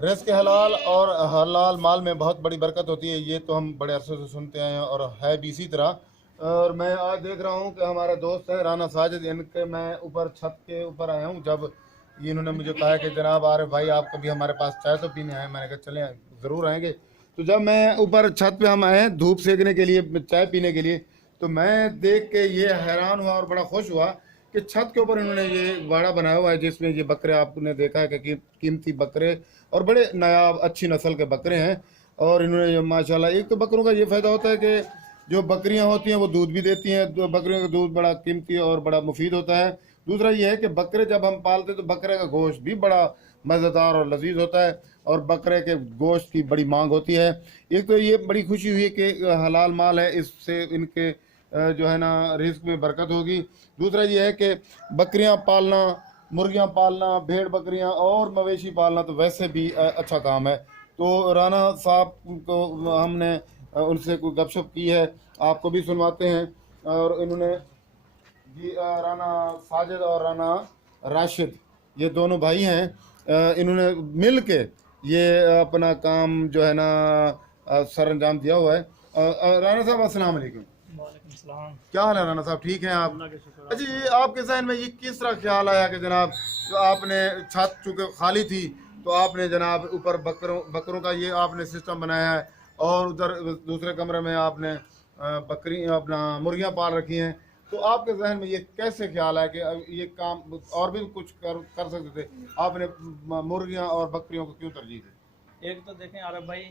रिज़्क़ हलाल और हलाल माल में बहुत बड़ी बरकत होती है, ये तो हम बड़े अरसे से सुनते आए हैं और है भी इसी तरह। और मैं आज देख रहा हूँ कि हमारे दोस्त हैं राना साजिद, इनके मैं ऊपर छत के ऊपर आया हूँ। जब ये इन्होंने मुझे कहा कि जनाब आरिफ भाई आप कभी हमारे पास चाय तो पीने आए, मैंने कहा चलें ज़रूर आएँगे। तो जब मैं ऊपर छत पे हम आए धूप सेकने के लिए, चाय पीने के लिए, तो मैं देख के ये हैरान हुआ और बड़ा खुश हुआ कि छत के ऊपर इन्होंने ये बाड़ा बनाया हुआ है जिसमें ये बकरे, आपने देखा है कि कीमती बकरे और बड़े नायाब अच्छी नस्ल के बकरे हैं। और इन्होंने ये माशाल्लाह, एक तो बकरों का ये फ़ायदा होता है कि जो बकरियां होती हैं वो दूध भी देती हैं, तो बकरियों का दूध बड़ा कीमती और बड़ा मुफीद होता है। दूसरा ये है कि बकरे जब हम पालते हैं तो बकरे का गोश्त भी बड़ा मज़ेदार और लजीज होता है और बकरे के गोश्त की बड़ी मांग होती है। एक तो ये बड़ी खुशी हुई कि हलाल माल है, इससे इनके जो है ना रिस्क में बरकत होगी। दूसरा ये है कि बकरियां पालना, मुर्गियां पालना, भेड़ बकरियां और मवेशी पालना तो वैसे भी अच्छा काम है। तो राना साहब को हमने उनसे कोई गपशप की है, आपको भी सुनवाते हैं। और इन्होंने जी राना साजिद और राना राशिद, ये दोनों भाई हैं, इन्होंने मिल के ये अपना काम जो है ना सर अंजाम दिया हुआ है। राना साहब अस्सलाम वालेकुम। वालेकुम सलाम। क्या हाल है राना साहब, ठीक हैं आप? अच्छा, ये आपके जहन में ये किस तरह ख्याल आया कि जनाब तो आपने छत चूँकि खाली थी तो आपने जनाब ऊपर बकरों का ये आपने सिस्टम बनाया है और उधर दूसरे कमरे में आपने बकरी अपना मुर्गियां पाल रखी हैं, तो आपके जहन में ये कैसे ख्याल आया कि ये काम और भी कुछ कर सकते थे, आपने मुर्गियां और बकरियों को क्यों तरजीह दी? एक तो देखें आरब भाई,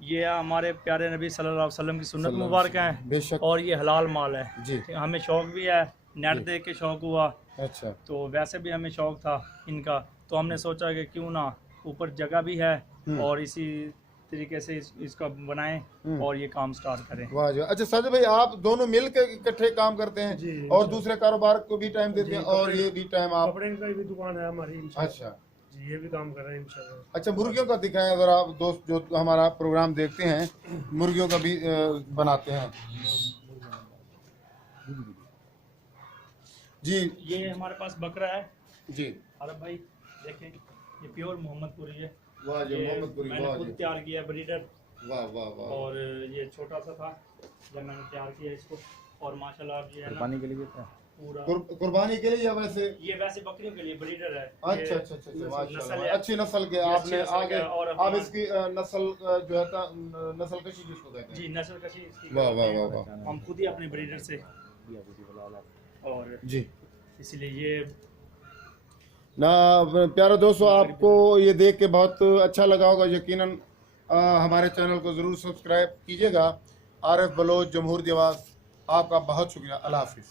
ये हमारे प्यारे नबी सल्लल्लाहु अलैहि वसल्लम की सुन्नत मुबारक है बेशक, और ये हलाल माल है जी। हमें शौक भी है, नेट देख के शौक हुआ। अच्छा, तो वैसे भी हमें शौक था इनका, तो हमने सोचा कि क्यों ना, ऊपर जगह भी है और इसी तरीके से इसका बनाएं और ये काम स्टार्ट करें। वाह जी। अच्छा साजिद भाई, आप दोनों मिलकर इकट्ठे काम करते हैं और दूसरे कारोबार को भी टाइम देते हैं और ये भी टाइम आप? कपड़े की भी दुकान है हमारी। अच्छा जी, ये भी काम कर रहे हैं इंशाल्लाह। अच्छा, मुर्गियों का दिखाएं अगर आप दोस्त जो हमारा प्रोग्राम देखते हैं, मुर्गियों का भी बनाते हैं जी। ये हमारे पास बकरा है जी अरब भाई, देखें ये प्योर मोहम्मदपुरी है। वाह जी, मोहम्मदपुरी, मैंने वाह खुद जी, तैयार किया ब्रीडर। वाह वाह वाह। और ये छोटा सा था जब मैंने तैयार किया इसको, और माशाल्लाह अब ये है ना कुर्बानी के लिए पूरा कुर्बानी के लिए या वैसे? ये वैसे बकरियों के लिए ब्रीडर है। अच्छा अच्छा अच्छा, माशाल्लाह, है, अच्छी नस्ल के आपने आगे और आप इसकी नस्ल जो है नस्ल कशी जिसको कहते हैं। जी नस्ल कशी इसकी वाह वाह वाह वाह। हम खुद ही अपने ब्रीडर से, और जी इसलिए ये ना प्यारे दोस्तों, आपको ये देख के बहुत अच्छा लगा होगा, यकीनन हमारे चैनल को ज़रूर सब्सक्राइब कीजिएगा। आरिफ बलोच, जमहूरी आवाज़, आपका बहुत शुक्रिया। अल्लाह हाफिज़।